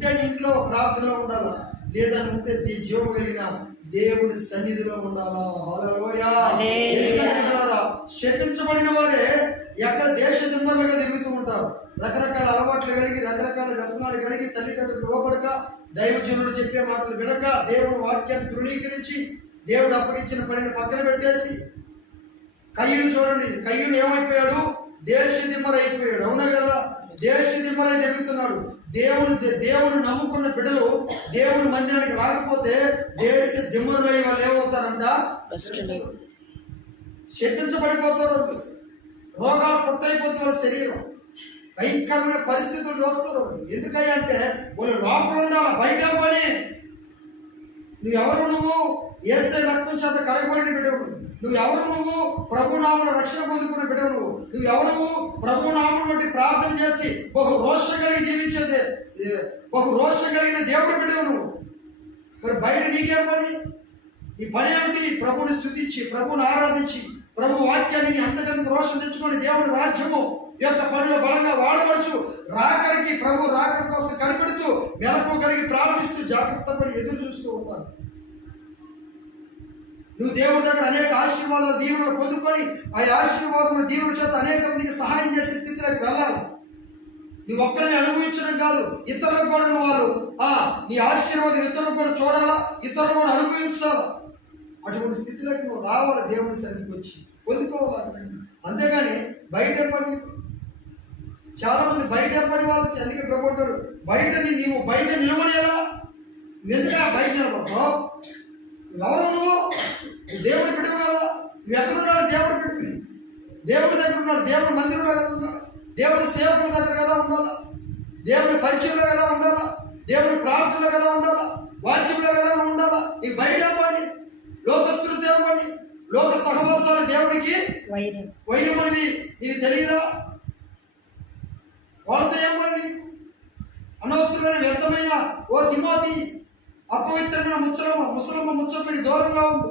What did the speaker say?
ఉంటే ఇంట్లో ప్రార్థనలో ఉండాలా, లేదా ఉంటే జీవం కలిగిన దేవుని సన్నిధిలో ఉండాలా. హల్లెలూయా. శపించబడిన వారే ఎక్కడ దేశ దిమ్మలుగా తిరుగుతూ ఉంటారు. రకరకాల అలవాట్లు కలిగి, రకరకాల వ్యసనాలు కలిగి, తల్లిదండ్రులు లోపడక, దైవజనులు చెప్పే మాటలు వినక, దేవుని వాక్యాన్ని తృణీకరించి, దేవుడు అప్పగించిన పనిని పక్కన పెట్టేసి, కయ్యూను చూడండి, కయ్యూను ఏమైపోయాడు? దేశ దిమ్మరైపోయాడు. అవునా కదా? దేశ దిమ్మరై తిరుగుతున్నాడు. దేవుని నమ్ముకున్న బిడ్డలు దేవుని మందిరానికి రాకపోతే దేశ దిమ్మరులై వాళ్ళు ఏమవుతారంట? శపించబడిపోతారు. రోగాలు పుట్టయిపోతుంది వాళ్ళ శరీరం. భయంకరమైన పరిస్థితులు చూస్తారు. ఎందుకయ్యా అంటే వాళ్ళు లోపల ఉండాలి, బయట పని. నువ్వు యేసే రక్తం చేత కడగబడిన బిడ్డవు. నువ్వు ప్రభునామమున రక్షణ పొందుకున్న బిడ్డవు. నువ్వు ప్రభునామమును బట్టి ప్రార్థన చేసి బహు రోషం కలిగి జీవించేది, బహు రోషం కలిగిన దేవుడి బిడ్డవు నువ్వు. మరి బయట నీకేం పని? నీ పని ఏమిటి? ప్రభుని స్తుతించి, ప్రభుని ఆరాధించి, ప్రభు వాక్యాన్ని అంతకంతకు రోషం తెచ్చుకొని దేవుని రాజ్యము యొక్క పనిలో బలంగా వాడవచ్చు. రాకడికి, ప్రభు రాకడి కోసం కనిపెడుతూ, మెలకు కలిగి ప్రార్థిస్తూ, జాగ్రత్త పడి ఎదురు చూస్తూ ఉంటాను. నువ్వు దేవుడి దగ్గర అనేక ఆశీర్వాదాలు, దీవులు పొందుకొని ఆ ఆశీర్వాదముల దీవుల చేత అనేక మందికి సహాయం చేసే స్థితిలోకి వెళ్ళాలి. నువ్వు ఒక్కడే అనుభవించడం కాదు, ఇతరులకు కూడా వాళ్ళు నీ ఆశీర్వాదం ఇతరులకు కూడా చూడాలా, ఇతరులు కూడా అనుభవించాలా. అటువంటి స్థితిలోకి నువ్వు రావాలి. దేవుని సన్నిధికి వచ్చి పొందుకోవాలి. అంతేగాని బయట పడి, చాలా మంది బయట పడి వాళ్ళకి అందుకే ప్రభుత్వాడు నీవు బయట నిలబడేలా. నువ్వు ఎందుకు బయట నిలబడతావు? ఎవరు నువ్వు? దేవుడి బిడ్డవు కదా. నువ్వు ఎక్కడున్నాడు? దేవుడి బిడ్డవి. దేవుడి దగ్గర ఉన్నాడు. దేవుడి మందిరంలో కదా ఉండాలి. దేవుడి సేవకుల దగ్గర కదా ఉండాలా. దేవుడి పరిచయంలో కదా ఉండాలా. దేవుడి ప్రార్థనలో కదా ఉండాలా. వాక్యంలో కదా ఉండాలా. నీకు బయట పడి లోకస్తులు తేపడి లోక సహవాసాలు దేవుడికి వైరమని నీకు తెలియదా? వాళ్ళతో ఏమని అనవసరమైన వ్యర్థమైన ఓ తిమోతి అపవిత్రమైన ముసలమ్మ ముచ్చపడి దూరంగా ఉంది.